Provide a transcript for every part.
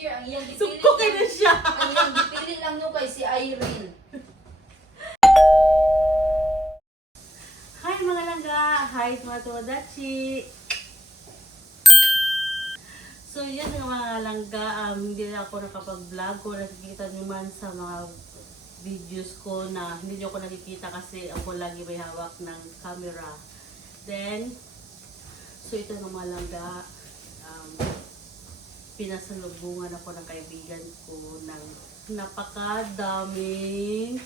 skincare, ang iyang gipili. Suko kayo na siya. Ang iyang gipili lang no kay si Irene. Hi mga langga! Hi mga tuwadachi! So yun mga langga, hindi na ako nakapag-vlog ko. Nakikita nyo man sa mga videos ko na hindi nyo ako nakikita kasi ako lagi may hawak ng camera. Then, so ito ng mga langga, pinasalubungan ako ng kaibigan ko ng napakadaming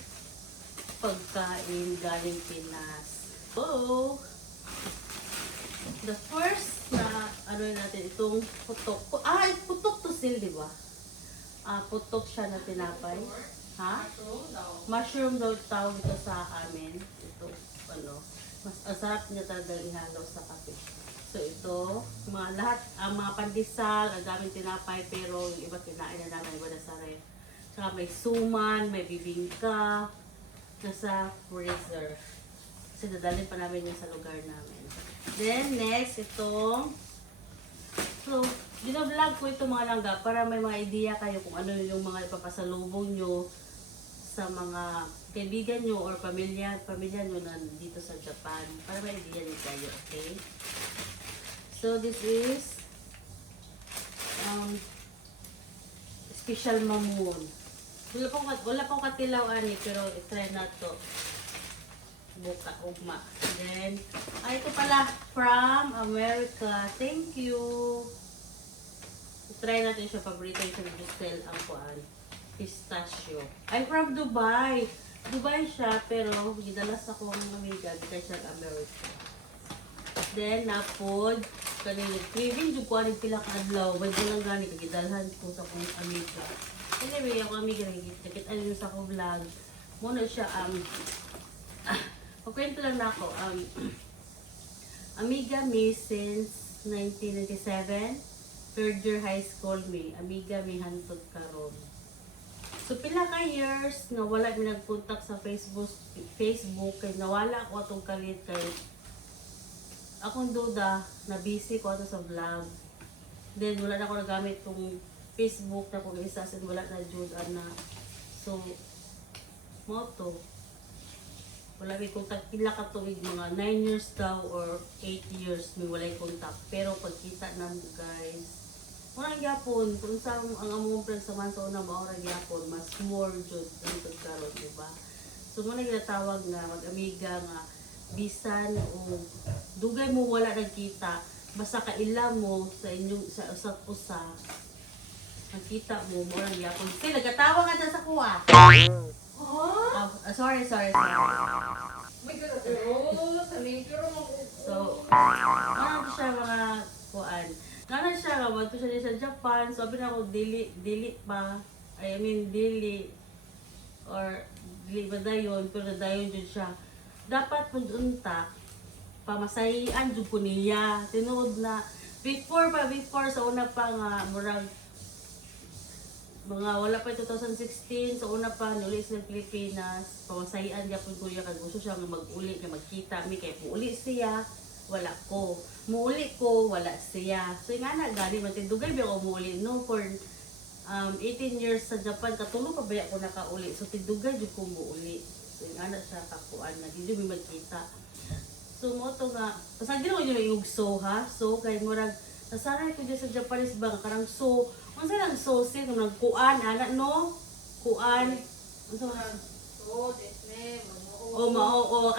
pagkain galing Pinas. So, the first na ano natin itong putok. Putok to sil, di ba? Putok siya na tinapay. Ha? Mushroom daw tawag ito sa amin. Ito, ano, mas asarap niya talaga ihalo sa kape. So ito, lahat, ang mga pandesal, ang daming tinapay, pero yung iba kinain na namin, iba na sa ref. Saka may suman, may bibingka, nasa freezer. Kasi dadalhin pa namin yun sa lugar namin. Then, next, itong, so, binablog ko itong mga langga para may mga idea kayo kung ano yung mga ipapasalubong nyo sa mga kaibigan nyo or pamilya nyo na dito sa Japan. Para may idea nyo kayo, okay? So, this is special mamoon. Wala pong katilaw ani, pero i-try na to. Buka ugma. Then, ito pala from America. Thank you. I-try natin siya. Paborito yung sa Giselle ang kuan. Pistachio. Ay, from Dubai. Dubai siya, pero gidalas ako ng amiga kasi siya America. Then, napod. Kanina, craving yung kuan yung pila kadlaw. Ba't lang gani, kagidalhan ko sa kong amiga. Anyway, ako amiga, nakita nyo sa akong vlog. Muna siya, magkwento lang na ako. Amiga me since 1997. Third year high school me. Amiga me hantod karon. So pila ka years na wala mi nagkontak sa Facebook kay nawala ko atong kalit kay akong duda na busy ko ato sa vlog. Then wala na ako nagamit tong Facebook na kung isa sin wala na jud na. So moto wala may contact pila ka tuig mga 9 years daw or 8 years may walay contact. Pero pagkita na mo guys, muna gyapon kung sa ang among plan sa man sa una maura gyapon mas more jud dito karon, di ba? So muna ginatawag nga mag-amiga nga bisan o dugay mo wala nagkita basta kaila mo sa inyong sa usap-usa magkita mo mura gyapon. Sila nagatawa nga sa kuha. Sorry. May God, pero sa pero So, ano siya mga kuan. Nana siya nga wag ko siya sa Japan. So, sabi na ako dili pa. Dili or dili ba dayon pero dayon jud siya. Dapat pud unta pamasahian jud ko niya. Tinuod na before sa una pa nga murag mga wala pa 2016 sa una pa nuli sa Pilipinas pamasahian gyapon ko kag gusto siya nga mag-uli nga magkita mi kay muuli siya wala ko muuli ko wala siya so nga na gani matindugay ba ko muuli no for 18 years sa Japan katulo pa ba ako nakauli so tindugay jud ko muuli so nga na siya kakuan na dili mi magkita so mo to nga pasagdi ko yung igugso ha so kay murag nasanay ko dyan sa Japanese ba karang so unsa lang sauce nung nagkuan ana no kuan unsa Disney mao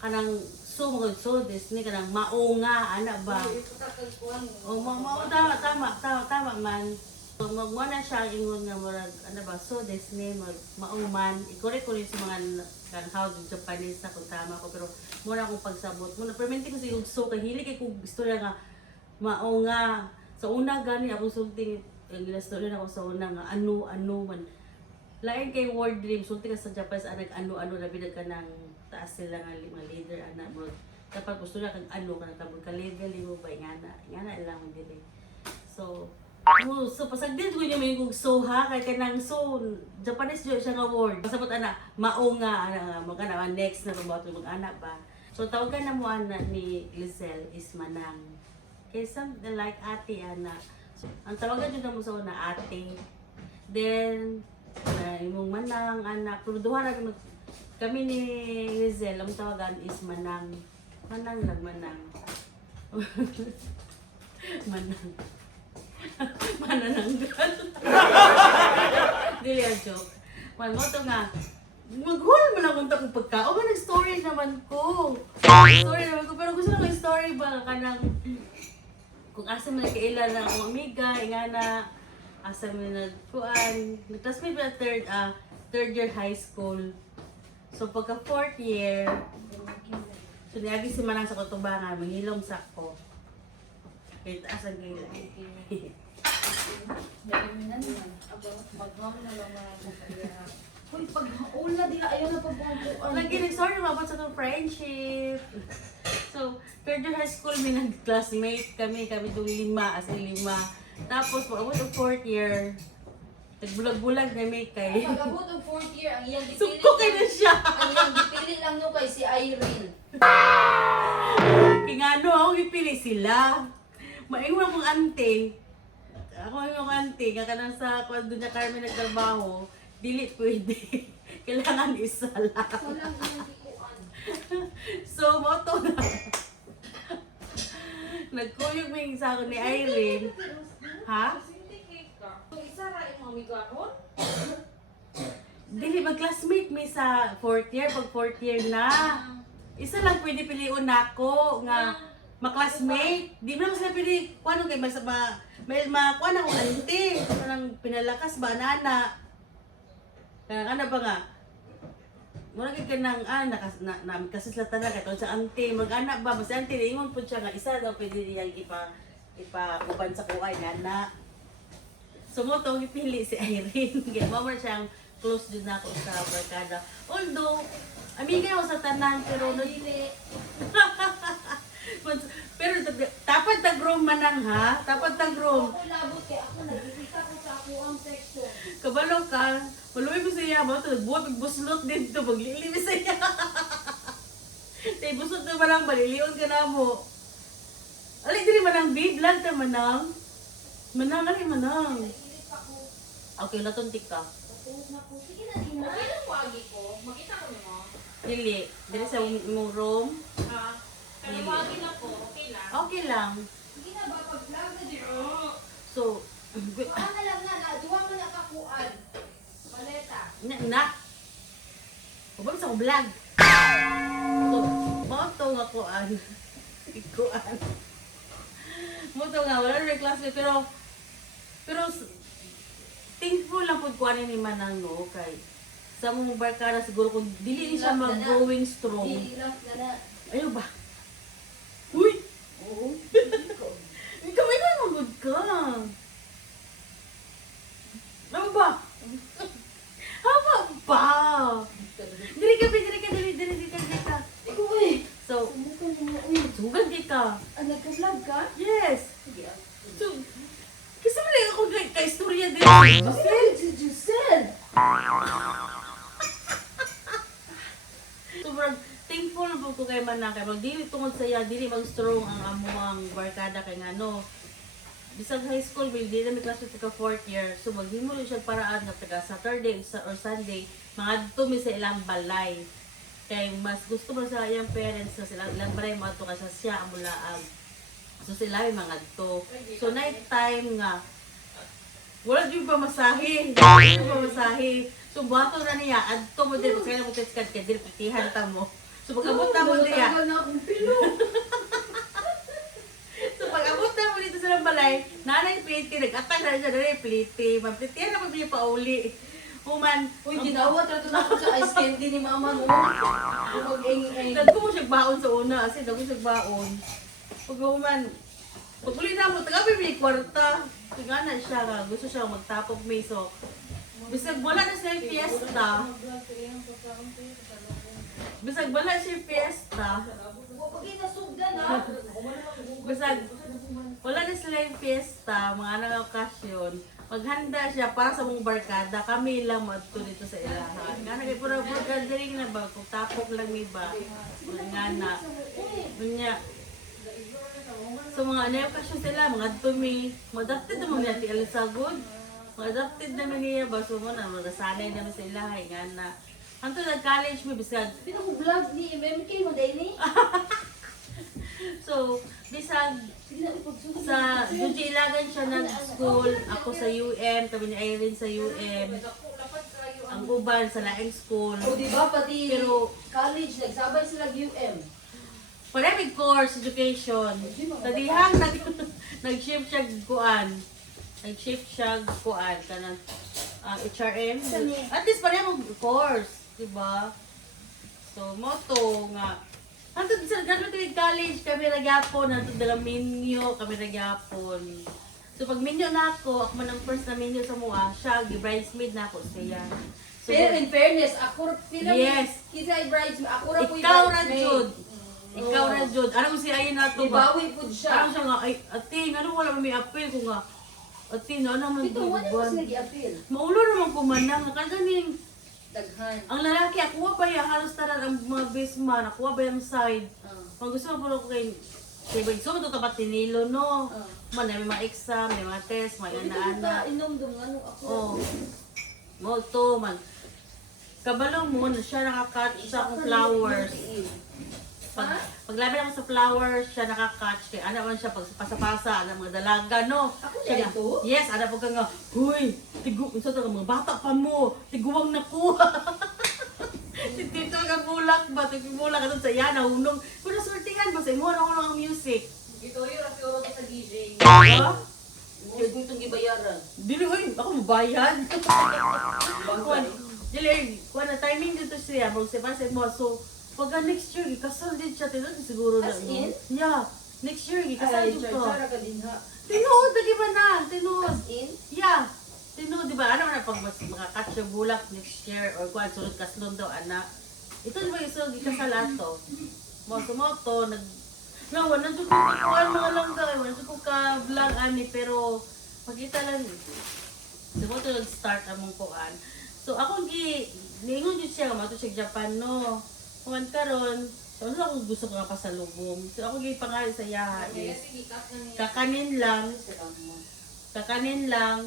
kanang so mo so Disney kanang mao nga ana ba mao tama man so magmana siya ingon nga murag ana ba so Disney mao man i-correct ko rin sa mga kan how Japanese na kung tama ko pero muna akong pagsabot muna permente ko sa so kay hili kay kog istorya nga mao nga sa una gani ako sulting ginastorya na ako sa una nga ano man lain kay word dream sulting sa Japan sa ano na binag ka ng taas sila nga mga leader ana mo dapat gusto na kang ano ka nagtabog ka legal mo ba nga na lang dili so pasagdin ko niya may kog so ha kay kanang so Japanese jud siya nga word pasabot ana mao nga ana magana next na robot mag ana ba so tawagan na mo ana ni Giselle is manang kay something like ate ana Ang tawagan dyan mo sa una, ate. Then, imong manang, anak. Pero duha na kami ni Rizel, ang tawagan is manang. Manang lang, manang. Manang. Manananggal. Dili ang joke. Man mo to nga. Mag-haul man akong takong pagkao. Ba nag-story naman ko. Story naman ko. Pero gusto ko yung story ba ka ng kung asa mo nagkailan na akong amiga, ingana, asa mo nagkuan. Nag-classmate ba third year high school. So pagka fourth year, so niagi si Manang sa kutubangan, manghilom sa ko. Kahit asan kayo. Uy, pag una dila ayaw na pagbubuan. Lagi nag-story about sa itong friendship. So, third year high school, may nag-classmate kami itong 5, as in 5. Tapos, pag-abot ng fourth year, nagbulag-bulag na may kay. Pag-abot ng fourth year, ang iyang dipili. Suko kayo na siya! Ang iyang dipili lang no kay si Irene. Kaya nga no, ako ipili sila. Maingon akong ante. Ako yung ante, kakanan sa kung doon na Carmen nagtrabaho, dili pwede. Kailangan isa lang. So lang iyang dikuan. So, moto na. Nagkuyog may sa ako ni Irene. Ha? Isa ra imong amigaron? Dili, mag-classmate may sa fourth year, pag fourth year na. Isa lang pwede piliun nako nga ma-classmate. Di mo lang sila pili, kung ano kayo, may kuha na akong auntie. Parang pinalakas ba, nana. Kaya ano ba nga? Muna kay kanang kasi sila talaga kung sa auntie, mag-anak ba, mas auntie, ingon po siya nga, isa daw pwede niyang ipa-uban sa kuhay, nana. So mo to ipili si Irene. Kaya mama siyang close din ako sa barkada. Although, amiga ako sa tanan, pero Dili. pero tapad tag-room manang ha? Tapad tag-room. Ako labot kay ako nagkikita ko sa ako ang section. Kabalo ka. Maluwi ko sa iya mo. Nagbuhat, magbuslot din to. Maglilimi sa iya. Tay buslot na manang, maliliyon ka na mo. Alay, dili manang babe. Lang ta manang. Manang, alay manang. Ilit ako. Okay, latuntik ka. Tapos na ko. Sige na din. Okay lang wagi ko. Makita ko niyo mo. Dili. Dili sa imong room. Ha? Pero Dili. wagi na ko. Okay lang. Okay lang. Sige na ba pag-vlog na din. So, Kuan na lang na. Duwa mo na kakuan. Maleta. na. Ubang sa akong vlog. So, moto nga kuan. Ikuan. Moto nga, wala rin classmate, pero thankful lang po kuan ni Manang no, kay sa mong barkada siguro kung dili ni siya mag-going strong. Di lang na. Ayaw ba? Uy! Oo. Ikaw may mamagod ka. Ano ba? Haba ba? Dili ka. Ikaw eh. So, Sumukan mo na eh. sugan di ka. Ah, nagka-vlog ka? Yes. Sige. So, kasi mali ako ka-istorya din. Giselle! Si Giselle! Sobrang thankful po ko kay Manang kay mag dili tungod sa iya dili mag strong ang amuang barkada kay ngano. Bisag high school will dili mi class ka fourth year. So maghimo siya paraan nga taga Saturday or Sunday mangadto mi sa ilang balay. Kay mas gusto mo sa iyang parents sa ilang balay mo ato kasi siya ang mulaag. So sila ay mangadto. So night time nga wala din pa masahe. Wala pa masahe. So buhato na niya adto mo din kaya mo test card kay dili pitihan ta mo. So pag-abot na mo diya. Tagal na akong pilo. So pag-abot na mo dito sa balay, nanay plate nag-attack na siya dali plate. Maplitihan na mo biya pauli. Human, Uy, ginawat na ito na ako sa ice candy ni mama no. Mag-ing-ing. dagko mo siya baon sa una kasi dagko siya baon. Pag human, pag uli na mo, tagabi may kwarta. Tiga na siya nga, gusto siya magtapog may so. Bisag wala na siya yung fiesta. Bisag wala siya yung fiesta. Pag inasugdan ha. Bisag wala na sila yung fiesta, mga anong okasyon. Maghanda siya para sa mong barkada. Kami lang madto dito sa ilahan. Nga na kay pura gathering na ba? Kung tapok lang may ba? Nga na. Kunya. So mga anayokasyon sila, mga tumi, mga adopted naman niya, ti Alisagod. Mga adopted naman niya ba, so mo na, mga sanay naman sila, nga na. Anto nag-college mo, bisag. Pino ko vlog ni MMK mo dahil ni. So, bisag, Sige na ipagsuko. sa Duji Ilagan siya nag-school, ako sa UM, kami ni Irene sa UM. Ang uban sa laing school. O diba pati Pero- college nagsabay sila UM. Paremig course, education. Sa dihang nag-shift siya kuan. Nag-shift siya kuan kanang HRM. At least paremig course, di ba? So moto nga. Hantod sa ganun kami college, kami nagyapon, hantod dalang menu, kami nagyapon. So pag menu na ako man ang first na menu sa mua, siya, bridesmaid na ako siya. So, Pero in fairness, ako pila Yes. kita ay bridesmaid, ako ra po ikaw ra jud. Ikaw ra jud. Ano si ayin na to ba? Ibawi po Parang siya. siya nga, ay, ating, ano wala may appeal ko nga. Ating, ano naman Ito, wala mo sila gi-appeal. Maulo naman kumanang, kaganing, Daghan. ang lalaki, ako ba ya, halos tanan ang mga baseman, ako ba yung side. Ah. Pag gusto mo po kay gusto mo ito tapat tinilo, no? Man, may mga exam, may mga test, may Dito ana-ana. kita inom dong ano ako. Oh. Mo to man. Kabalo mo na siya nakakatch sa akong flowers. Paglabi ako sa flowers, siya nakakatch kay ana man siya pag pasa-pasa ana mga dalaga no. Ako Siya na nga, ito? yes, ana pag nga, huy, unsa ta mga bata pa mo, tiguwang na ko. Tito ka bulak ba, bulak ato sa yana hunong. Kuno sortingan ba sa imo na ang music. Ito yung rapioro sa DJ. Diba? Huwag mo itong gibayaran. Dili oy, ako mabayad. Bangkay. Dili, kuha na timing dito siya, mag se mo. So, pagka next year, ikasal din siya, tinod siguro na. As no? in? Yeah. Next year, ikasal Ay, din chara ko. ka din ha. Tinood, di ba na? Tinood. As in? Yeah. Tinood, di ba? Ano na pag mas makakatch yung bulak next year or kuha, sunod kaslon daw, anak. Ito di ba yung sunod, ikasal ato. Moto, no, wala dyan ko, mga langga, wala dyan ko ka-vlog ani, pero makita lang, sumoto nag-start among kuan. So ako niingon jud siya mato siya Japan no. Kuan karon, so ano ako gusto ko nga pasalubong. So ako gi pangalan sa iya is kakanin lang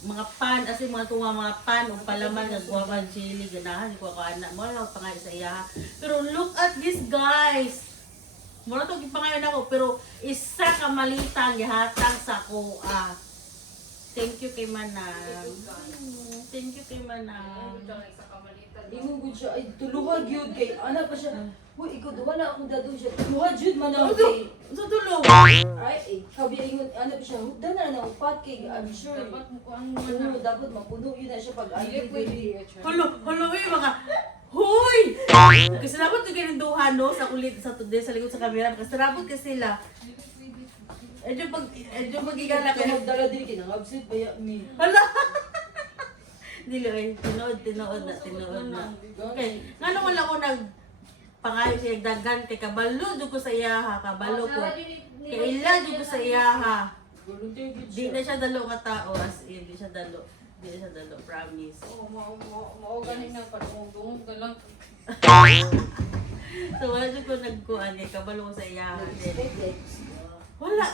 mga pan as in mga tunga mga pan o palaman nga guava chili ganahan ko ana mo lang pangalan sa iya. Pero look at this guys. Mura to gipangalan ako pero isa ka malita gihatag sa ko Thank you kay Manang. Thank you kay Manang. Imo gud siya ay tuluha gyud kay ana pa siya. Hoy ikaw wala akong dadong siya. Tuluha gyud man Ano ang kay. Sa dulo. Ay kabi ingon ana pa siya. Hugdan na upat kay I'm sure. Dapat mo ko ang Oo, dapat mapuno yun na siya pag Dili pwede. Halo, mga Hoy! Kasi dapat yung gininduhan no sa kulit sa today sa likod sa camera kasi rabot kasi sila. Edyo pag-igala Kaya ka. magdala din kinangabsit baya mi. Hala! Dili ay tinood na. Okay, ngano wala ko pangayo siya dagan kay kabalo ko sa iyaha, kabalo ko. Kay ila ko sa iyaha. Volunteer gyud Di siya. na siya dalo ka tao as in, di siya dalo, promise. Oh, mao ganin na padungog ka lang. So wala dyan ko nagkuhan eh, kabalo ko sa iyaha. Wala,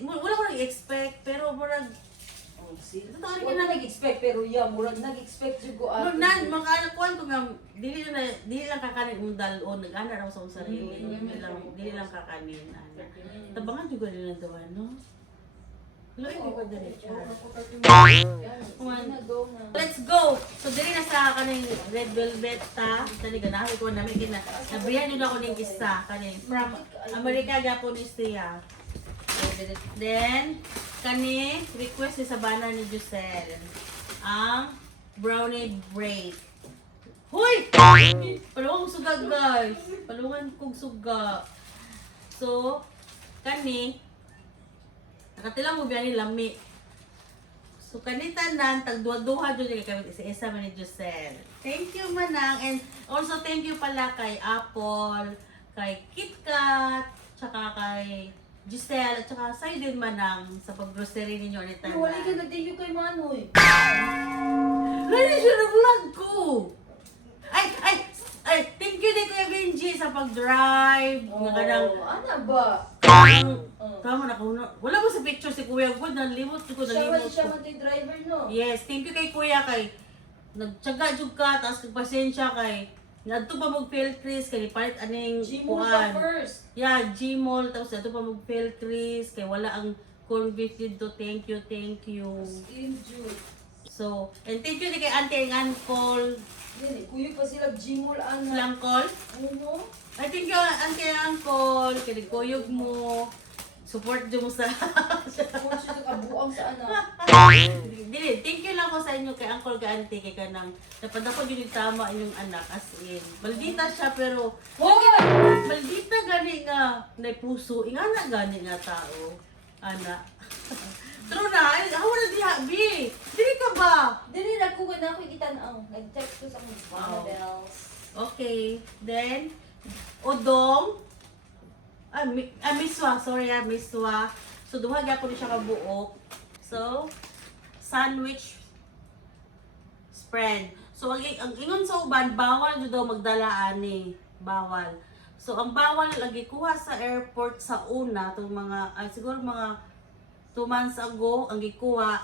wala ko nag-expect, pero murag, Totoo rin na nag-expect pero yeah, murag nag-expect jud ko makakuan ko nga, dili lang kakanin mong dalon, nag-ana raw sa akong sarili, dili lang kakanin. Tabangan juga nila daw, no? Loy, di ba diretso? Let's go! So, dili na sa kaning red velvet ta. Dali ganahin ko namin kina. Nabrihan nyo ako ng isa. Kaning from America, Japanese siya. Then, kani request ni Sabana ni Giselle. Ang brownie bread. Hoy! Palungan kong suga, guys. Palungan kong suga. So, kani, nakatilang mo biyan ni lami. So, kanitanan, tagduha-duha doon yung kami isa-isa man ni Giselle. Thank you, Manang. And also, thank you pala kay Apple, kay KitKat, tsaka kay Giselle, at tsaka sa'yo din, Manang, sa pag-grocery ninyo ni Tanan. Wala ka nag-thank you kay Manoy. Ready siya na vlog ko! Ay! Ay, thank you din Kuya Benji sa pag-drive. Nga kanang, Ano ba? tama na ko. Wala mo sa picture si Kuya Good, nalimot ko, nalimot Siya ko. man yung driver, no? Yes, thank you kay Kuya kay nagtyaga jud ka, tapos kagpasensya kay nadto pa mag Peltris kay palit aning Gmall kuan. ka first. Yeah, Gmall, tapos nadto pa mag Peltris kay wala ang corn beef dito. Thank you, thank you. Slim Jude. So, and thank you din kay Auntie and Uncle. Dili, kuyo pa sila Gmall, Sila ana. Uncle. Ano mo? I think you Auntie and Uncle, kay kuyog mo. Support dyan mo sa... Kung siya kabuang sa anak. Dili, thank you lang ko sa inyo kay Uncle kay Auntie kay kanang napadako yun yung tama inyong anak as in. Maldita siya pero Hoy! maldita gani nga na puso. Ingana gani nga tao. Ana. True na, ay, hawa na diha, B. Dili ka ba? Dili, nagkuha na ako ikitan. Nag-text ko sa mga Oh. bells. Okay. Then, Odong. Miswa. Sorry, Miswa. So, duha gyapon siya ka buok. So, sandwich spread. So, ang ingon sa uban, bawal jud daw magdala ani. Bawal. So, ang bawal lagi kuha sa airport sa una, itong mga, siguro mga 2 months ago, ang gikuha,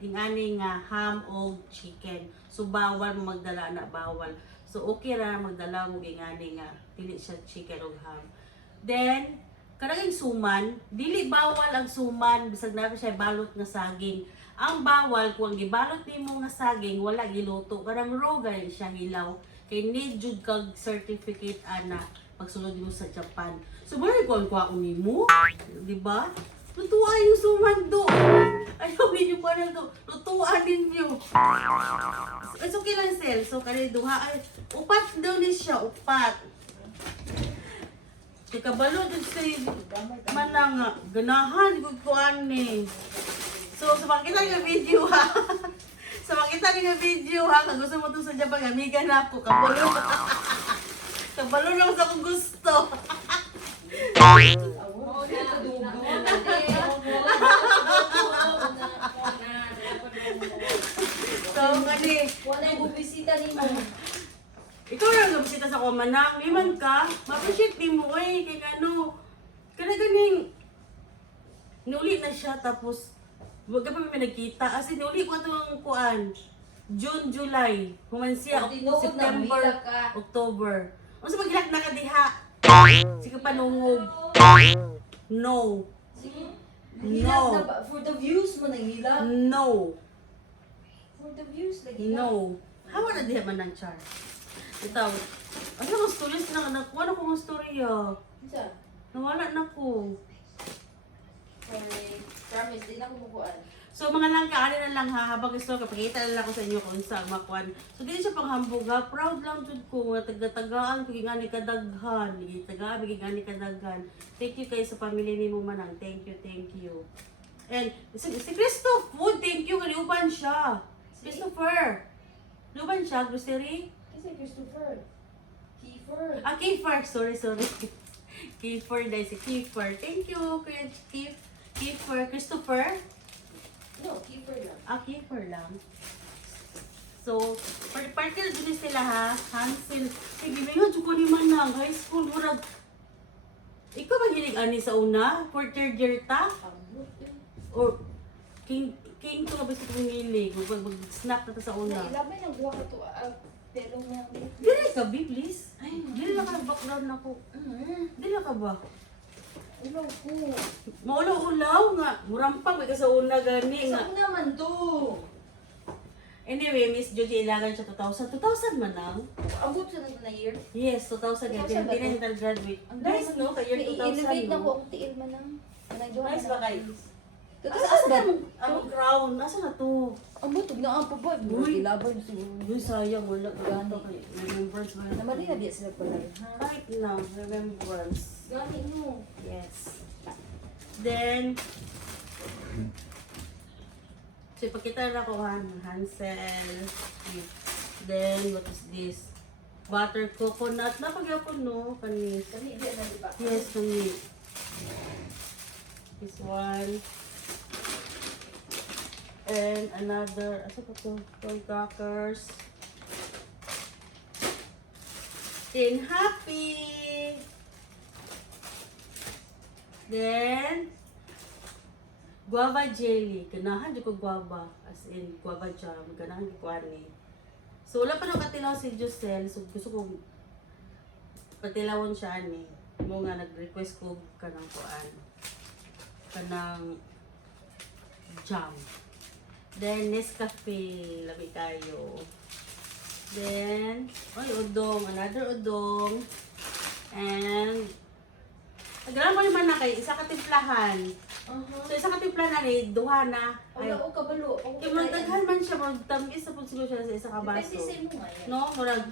ingani nga ham o chicken. So, bawal mo magdala na, bawal. So, okay ra magdala mo ingani nga, dili siya chicken o ham. Then, karang suman, dili bawal ang suman, bisag na siya balot nga saging. Ang bawal, kung ang gibalot nimo nga saging, wala giluto. Karang raw gani siya hilaw. Kay need jud kag certificate ana pagsulod mo sa Japan. So, bali ko ang kuha ko nimo, di ba? Lutuan yung suman do. Ayaw ninyo pa na do. Lutuan ninyo. It's okay lang, Sel. So, kanil duha ay, upat daw ni siya, upat. Kabalo din sa manang nga, ganahan, kukuan ni. So, sa makita nga video ha. Sa makita nga video ha, kung gusto mo to sa Japan, gamigan na ako, kabalo. Kabalo lang sa kung gusto. So, kani, Wala yung bubisita ni mo. ikaw lang nabisita sa kumanang, liman ka, ma-appreciate din mo kay ano, ganing, nuli na siya, tapos, wag ka pa may nagkita, as in, nuli ko itong kuan, June, July, human siya, Pag tinuod na, September, mahila ka. October. Ano sa maghilak na ka diha? Sige panungog. No. Sige. No. Hilak na ba? For the views mo nanghilak. No. For the views lagi. No. Hawa na diha man ng char. Ito, ano mo stories na nakuha na ko mga story Isa. Nawala na ko. Sorry. Promise, di na ako mukuan. So mga langka, ano na lang ha, habang gusto, kapagkita na lang ako sa inyo kung saan makuan. So di siya panghambog ha, proud lang jud ko, nga taga-tagaan, kaya ni kadaghan, tagaan, kaya ni kadaghan. Thank you kayo sa pamilya ni mo manang, thank you, thank you. And si Christoph Food, thank you, kaniuban siya. Christopher, kaniuban siya, grocery? Kasi Christopher. Kiefer. Ah, Kiefer, sorry. Kiefer, dahil si Kiefer. Thank you, Kuya Kiefer, Christopher. No, Kiefer lang. Ah, Kiefer lang. So, particular din sila ha, Hansel. Ay, gimingan ko ni Manang, high school, murag. Ikaw ba hilig ani sa una? For third year ta? Ambot eh. Or king to ka ba sa kong hilig? Mag-snack na ta sa una. Ilabay ng buha ka to. Pero mo. Dili ka, B, please. Dili na ka background ako. Dili ka ba? Ulaw ko. Maulaw-ulaw nga. Murampang, may ka sa una gani nga. Saan naman to? Anyway, Miss Joji, ilagan siya 2,000. 2,000 man lang. Ambot sa na year? Yes, 2,000 yan. 2,000 ba Pinag to? graduate. Nice, no? Kaya May 2,000, i-elevate na ko no? ang tiil man ang. Nice ba kayo? Asa ba? Ang crown, nasa na to? Ambot, na ang pa ba? Uy. Ilabay na siguro. Uy, sayang, wala. Ganda kay remembrance ba? Naman na diya sila pala. Kahit na, remembrance. Gani no. Yes. Then, so ipakita na ko ha, Hansel. Then, what is this? Butter coconut. Napagyan ko no, kanis. Kani diya na di ba? Yes, kani. This one. And another, asa ko to? Corn crackers. Then, happy. Then, guava jelly. Ganahan ko guava. As in, guava jam. Ganahan ko ani. So, wala pa nung katilaw si Josel. So, gusto ko patilawon siya ani. Mo nga nag-request ko kanang kuan. Kanang jam. Then, Nescafe. Labi tayo. Then, ay, udong. Another udong. And, naglaan ko naman na kay isa katimplahan. So, isa katimplahan ni duha na. Ay, Wala ko kabalo. kaya magdaghan man siya, magtamis na po siguro siya sa isa ka baso. Depende sa imo nga yan. No, murag,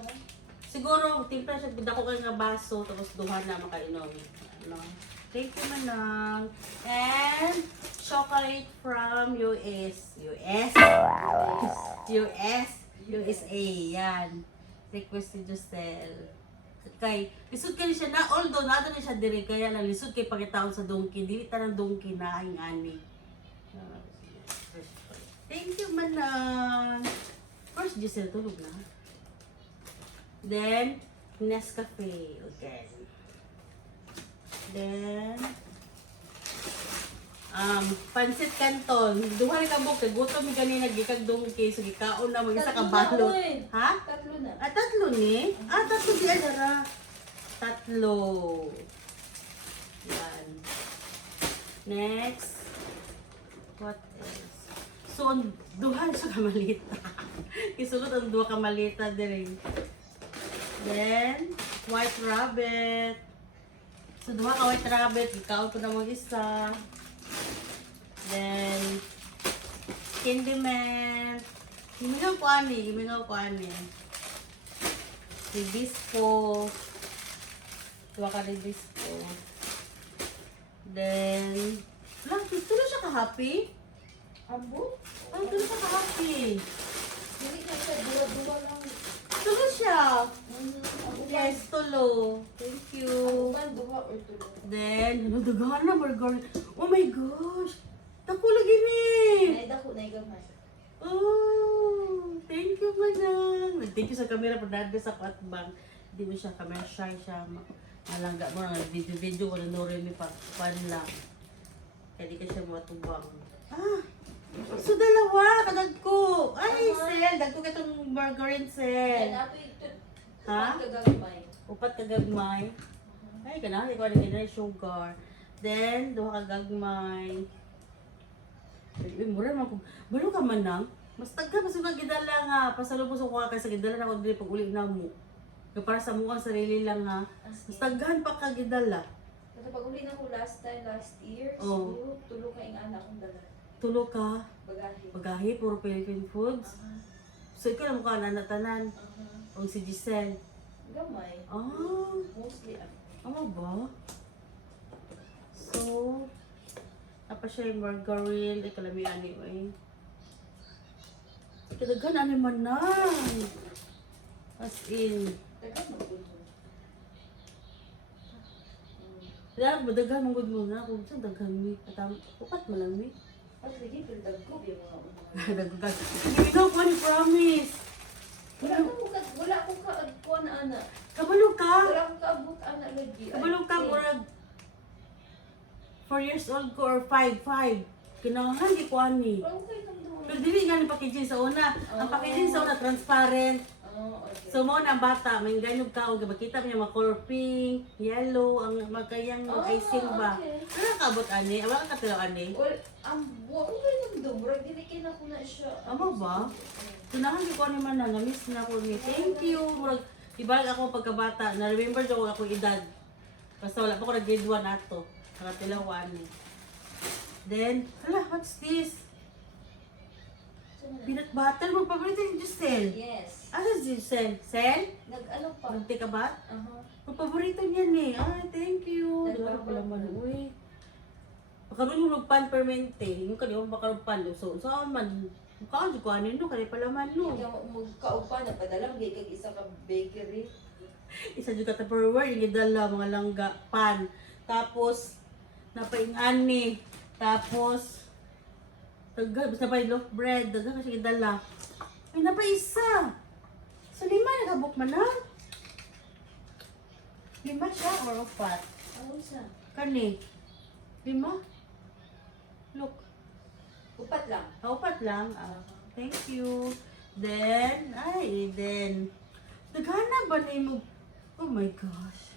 siguro, timpla siya, dako kayo nga baso, tapos duha na makainom. No? Thank you, manang. And, chocolate from USA. Yan. Request ni Jusel. Kay, lisod ka siya na, although nado na siya dire, kaya lang lisod kay pagkataon sa donkey, dili tanang donkey na ang ani. Thank you, manang. First, Giselle, tulog na. Then, Nescafe. Okay. Then, pansit canton. Duha ni kabok, gutom mi ganina gikag donkey, so gikaon na mag isa ka Tatlo na, balot. oy. Ha? Tatlo na. Ah, tatlo ni? Ah, tatlo di adara. Tatlo. Yan. Next. What else? So, ang duha siya kamalita. Isulot ang duha kamalita din. Then, white rabbit. So, duha ka white rabbit. Ikaw ko na mag-isa. Then, Candyman. Imingaw ko ani. Hibisco. Tuwa ka hibisco. Then, lang, tuloy siya ka-happy? Abo? Ay, tuloy siya ka-happy. Hindi na siya. Dula-dula lang. Tuloy siya. Abo ba? Yes, tulo. Thank you. Abo ba? Duha or tulo? Then, daghan na burger. Oh my gosh. Dako lagi ni. Naidako na igamay. Oh, thank you, manang. Thank you sa camera for dad sa patbang. Hindi mo siya camera shy siya. Malangga mo na video ko na nore mi pa pan lang. Kaya di ka siya matubang. Ah, so dalawa kadag ko. Ay, sel, dagko ka itong margarine Yan, sel. ato ito. Ha? Kagagmay. Upat ka gagmay. Ay, ganahan ikaw na sugar. Then, duha ka gagmay. Ay, mura man ko. Balo ka man nang. Mas tagka mas mga gidala nga. Pasalubos ko ka sa gidala na ko dili pag uli na mo. Kaya para sa mukha sarili lang nga. Mas taghan pa ka gidala. Kasi pag uli na ko last year, Oh. siguro tulo ka yung anak kong dala. Tulo ka. Bagahe. Pagahi, puro Philippine foods. So, ikaw na mukha na natanan. O si Giselle. Gamay. Ah, Mostly. ano ba? So, apa siya yung margarine, ay kalamian ni ay. Kadagan ano man na. As in, Tagal magpunto. kaya madaghan mong good mo na kung saan daghan mi. At upat mo lang mi. At lagi, pero dagkob yung mga una. Daghan. Hindi ko ni promise. Wala akong kuha na anak. Kabalo ka. Wala akong kaabot anak lagi. Kabalo ka, murag 4 years old ko or 5. Kinangahan di ko ani. Wala akong kayo tamdaman. Pero dili nga ni packaging sa una. Ang packaging sa una transparent. Oh, okay. So mo na ang bata, may ganyan ka, og makita mo niya mga color pink, yellow, ang magkayang icing ba. okay. Ano nakabot ani? Wala ka tilo ani? Well, buwa ko kayo tamdaman. Murag dinikin ako na siya. Amo ba? Tunahan ko ni man na, na-miss na ko ni. Thank you. Murag ibalik ako pagkabata. Na-remember ko ako edad. Basta wala pa ko nag-grade 1 ato. Nakatilaw ani. Then, hala, what's this? Peanut butter, mo paborito ni Giselle. Yes. Ano si Giselle? Sel? Nag-ano pa? Magti ka ba? Aha. Ang paborito niyan eh. Ay, thank you. Nagpapaborito. Dala ko pala man. Uy. Baka rin yung pan permente. Yung kanina baka rin pan. So, saan man? Mukhaan ko ano no? Kanina pala man no. Ikaw magkaupa na padala. Magay kag isa ka bakery. Isa dyan ka Tupperware. Yung dala mga langga. Pan. Tapos, napaingani. Tapos, basta pa yung loaf bread. Daga kasi dala. Ay, napaisa. So, lima nagabok man na. 5 siya or 4? Ano sa? Kani? 5? Look. Upat lang. 4 lang. Thank you. Then, nagana ba na mo? Oh my gosh.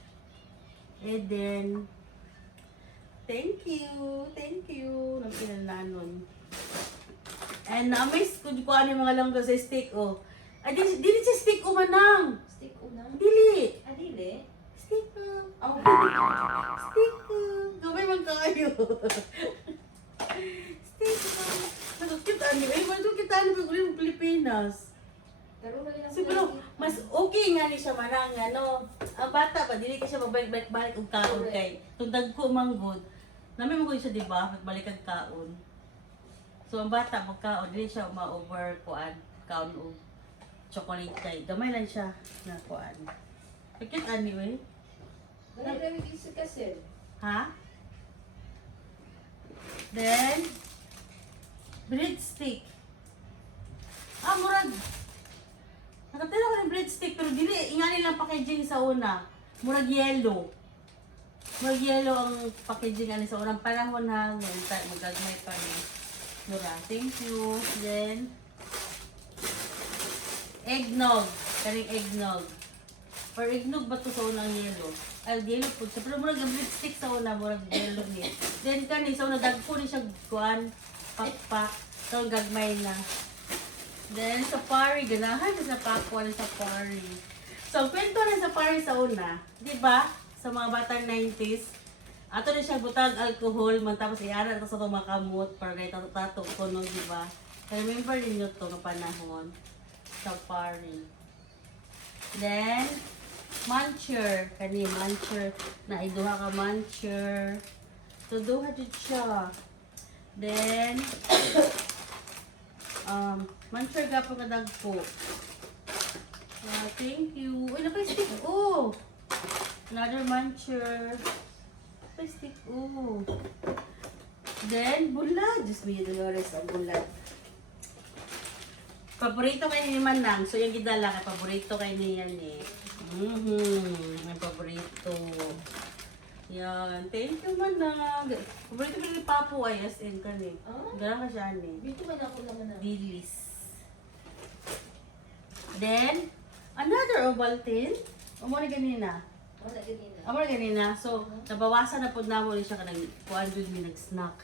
And then, thank you. Nagkinalanon. And na-amaze ko ano yung mga langga sa steak, oh. Ay, dili sa steak, manang. Stick una. Dili. Adili. Steak, Oh, Steak, gamay man kayo. Steak, nagkakit ani. Ay, nagkakit ani pag ulit ng Pilipinas. Karoon na rin ako Siguro, mas okay nga ni siya manang, ano. Ang bata ba, dili ka siya mabalik-balik og kaon kay. Tundag ko manggod. Nami mo siya, di ba? Magbalik ang kaon. So, ang bata, magkaon, dili siya ma-over kaon o chocolate kay. Gamay lang siya na kuan. Kakit anyway. Wala kami dito kasi. Ha? Then, breadstick. Murag. Nakatira ko ng breadstick, pero dili, ingani lang packaging sa una. Murag yellow. Murag yellow ang packaging ani sa unang panahon ha. Ngayon, magagmay pa ni. Mura. Thank you. Then, eggnog. Karing eggnog. Or eggnog ba ito sa unang yellow? Ay, yellow po siya. Pero murag ang breadstick sa una, murag yellow niya. Then kani, sa una, dagpo ni siya kuhan, pakpak. So, gagmay na. Then, sa pari, ganahan na sa pakwan sa pari. So, kwento na sa pari sa una. Di ba? Sa mga batang 90s. Ato na siya butang alcohol, man tapos iara ito sa itong makamot para kay tato-tato ko, no, di ba? Remember ninyo ito na panahon sa pari. Then, muncher. Kani, muncher. Na iduha ka muncher. So, duha dito siya. Then, muncher gapo ka dagpo. Thank you. Uy, naka-stick. Oh! Another muncher. Naka-stick. Oh. Then, bulad. Diyos me, Dolores, ang bulad. Paborito kay ni Manang. So, yung gidala kay paborito kay niya ni. Ang paborito. Yan. Thank you, Manang. Paborito ko ni Papo ay as in ka ni. Gano'n ka siya ni. Dito man ako naman na. Dilis. Then, another Ovaltine. Amo ni ganina. Wala ganina. Amo ni ganina. So, nabawasan na po na mo siya kanang kuan jud mi nag-snack.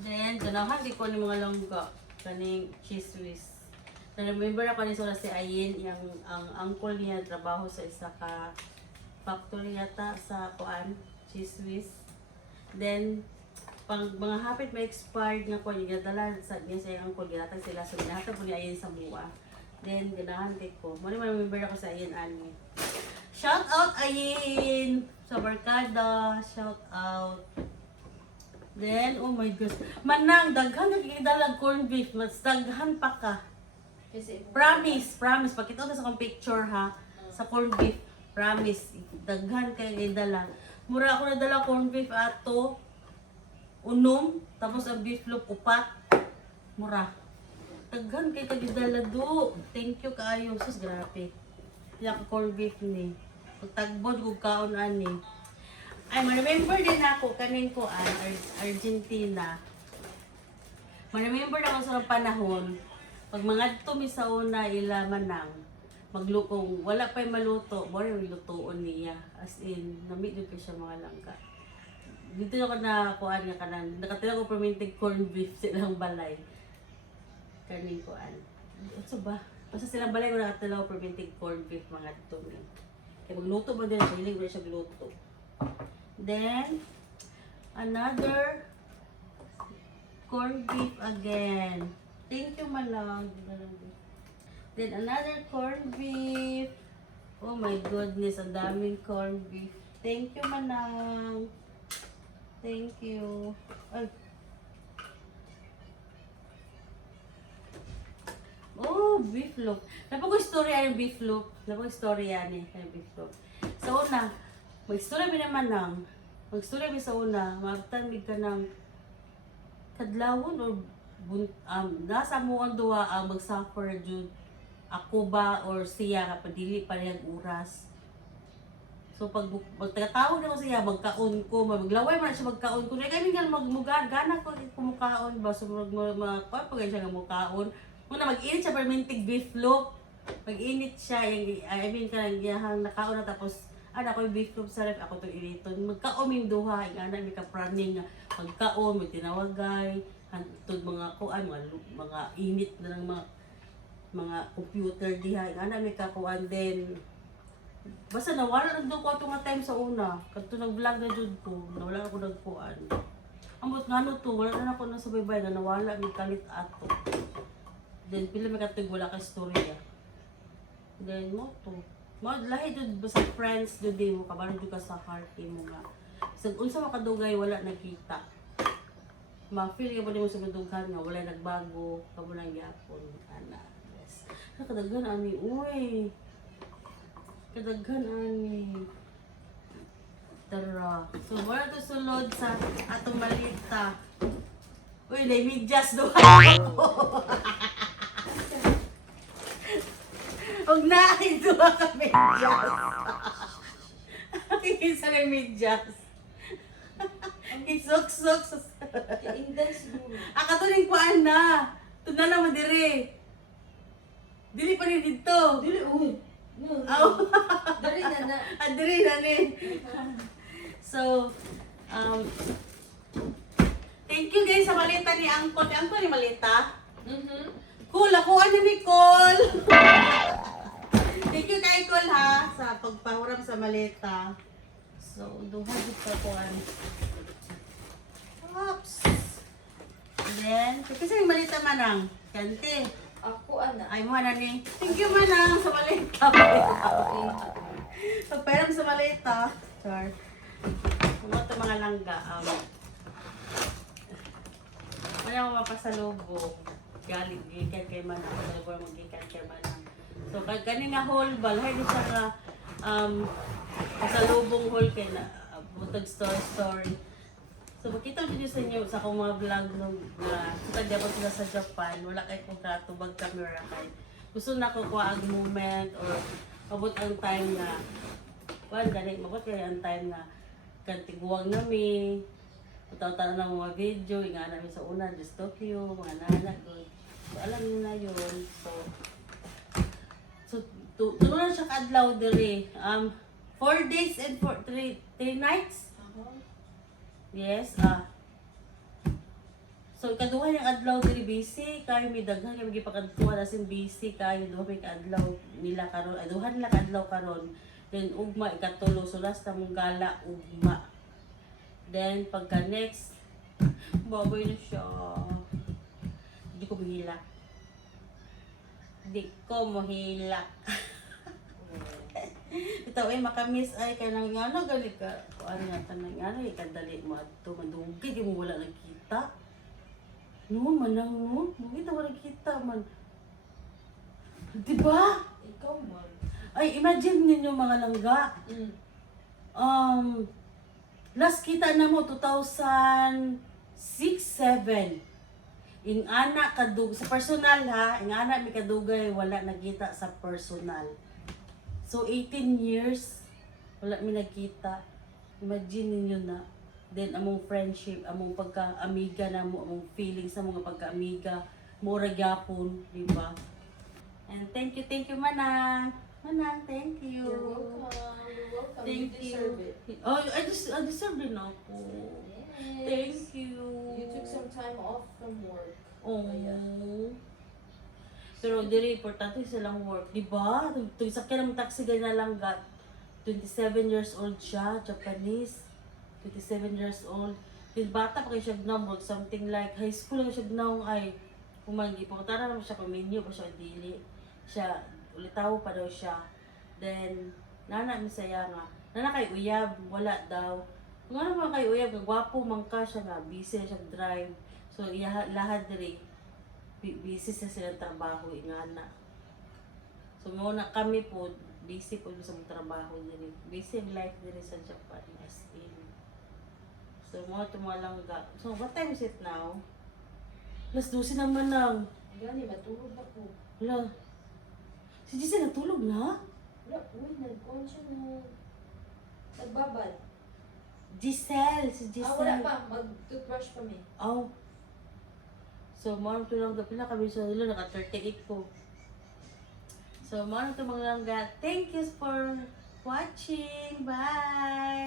Then, ganahan di ko ni mga langga. Kaning cheese whiz. Na-remember ako ni Sola si Ayin, ang uncle niya trabaho sa isa ka factory yata sa kuan, cheese whiz. Then, pang mga hapit may expired nga ko niya dala sa niya sa iyang uncle, ginatag sila. So, ginatag po ni Ayin sa buwa. Then, ganahan ko. Muna remember ako sa Ayin ani. Shout out Ayin! Sa barkada, shout out. Then, oh my gosh. Manang, daghan na kikidalag corned beef. Mas daghan pa ka. Kasi, Promise. Pakita ko sa akong picture ha. Sa corned beef. Promise. Daghan kayo idala. Mura ako nadala corned beef ato. Unom. Tapos ang beef loaf upat. Mura. Daghan kayo kagidala do. Thank you kaayo. Sus, grabe. Kaya ka corned beef ni. Pagtagbod kong kaon ani. Ay, ma-remember din ako kanin ko Argentina. Ma-remember ako sa panahon. Pag mga tumi sa una ila Manang, maglukong, wala pa'y maluto, mo rin lutoon niya. As in, namit din ko siya mga langka. Dito ako na kuan nga kanan, nakatila ko perminted corned beef silang balay. Kanin kuan. Ito ba? Basta silang balay ko nakatila ko perminted corned beef mga tumi. Kaya magluto ba din, hiling ko siya gluto. Then, another corned beef again. Thank you, Manang. Then, another corned beef. Oh my goodness, ang daming corned beef. Thank you, Manang. Thank you. Ay. Oh, beef loaf. Napag-istorya yung beef loaf. Napag-istorya yan yung beef loaf. Sa una, mag-istorya mo naman ng, mag-istorya mo sa una, magtanbig ka ng kadlawon or nasa mo ang duwa ang mag-suffer jud ako ba or siya kapadili parehang oras. So pag magtatawag na ko siya, magkaon ko, maglaway man siya magkaon ko. Kaya nga gana ko kumukaon ba, so pag siya nga mukaon. Muna mag-init siya permantic beef loaf. Mag-init siya, I mean kanang giyahang nakaon na tapos ako yung beef loaf sa ref, ako itong initon. Magkaon yung duha, nga na may kapraning nga magkaon, may tinawagay, hantod mga kuan, mga init na ng mga computer diha, nga na may kakuan din. Basta nawala na doon ko ito nga time sa una. Kanto nag-vlog na dyan ko, nawala ako nagkuan. Ambot nga no to, wala na ako nang sabay-bay na nawala, may kalit ato. Then pila may katog wala ka storya. Then mo to. Lahi doon basta friends doon din mo, kabalo doon ka sa party mo nga. So unsa makadugay wala nagkita. Ma-feel ka ba mo sa madughan nga, wala nagbago, kamo lang yapon. Ana, yes. Nakadaghan ani, uy. Kadaghan ani. Tara. So, wala to sulod sa atong malita. Uy, medyas do. Huwag na, ito ka medyas. Kikisa na medyas. Isok-sok sa... Kaindan siguro. Katuling kuan na. Ito na naman dire. Dili pa rin dito. Dili, uy. Oh. Dari na na. Adri na ni. So, thank you guys sa malita ni Angkol. Angkol ni malita? Cool, ako ni Nicole. Thank you kay Nicole ha sa pagpahuram sa malita. So, duha gid pa kuan. Oops. Then, kasi yung malita manang. Kante. Ako ana. Ay mo na ni. Thank you manang sa malita. Pagpairam sa malita. Char. Kung ito mga langga. Wala mo mapasalubong. Galing gikan kay manang. Wala mo gikan kay manang. So kani nga whole ball. Hindi siya ka pasalubong whole kay na butog story. So makita niyo sa inyo sa akong mga vlog nung kita dapat sila sa Japan, wala kay kong katubag camera kay gusto na ko kuha ang moment or abot ang time na mabot kay ang time na kantiguang nami utaw-taw na mga video nga namin sa una just Tokyo mga nanak good. So alam niyo na yun. So tuloy na siya kadlaw diri 4 days and 3 nights. Yes, so kaduha yung adlaw diri busy kayo may daghan kay magipakadtuan asin busy kayo duha may adlaw nila karon duha nila kadlaw karon then ugma ikatulo so last na mong gala ugma then pagka next baboy na siya hindi ko mahila ito ay makamis ay kanang ano gali ka ano tanang ano ikadali mo adto madugay di mo wala nakita no manang mo kita wala nakita man di ba Ikaw man. ay imagine ninyo mga langga last kita na mo 2006-7 ing anak kadug sa personal ha ing anak mi kadugay wala nakita sa personal. So 18 years wala mi nakita. Imagine ninyo na. Then among friendship, among pagka-amiga na mo, among feelings sa mga pagka-amiga, mura gyapon, di ba? And thank you Manang. Manang, thank you. You're welcome. You're welcome. Thank You deserve you. it. Oh, I deserve din ako. Yes. Thank you. You took some time off from work. Oh. Ayan. Pero diri importante silang work, di ba? Tuwing sakyan ng taxi ganyan lang gat. 27 years old siya, Japanese. 27 years old. Yung bata pa kayo siya gnamog, something like high school lang siya gnamog ay umanggi. Pagkatara naman siya kung menu pa siya dili. Siya, ulitaw pa daw siya. Then, nana mi saya nga. Nana kay uyab, wala daw. Kung ano man kay uyab, gwapo man ka siya nga, busy siya drive. So, lahat diri busy sa silang trabaho ingana. So muna kami po busy po sa trabaho diri. Busy ang life diri sa Japan as in. So mo tumalangga. So what time is it now? Alas 12 naman lang. Gani, matulog ako. Wala. Si Giselle natulog na? Wala, uy, nag-on siya na. Nagbabad. Giselle, si Wala Giselle. pa. Mag-toothbrush pa mi. Oh. So, mo ito lang dapat na kami sa nila, naka 38 po. So, mo ito mga langga. Thank you for watching. Bye!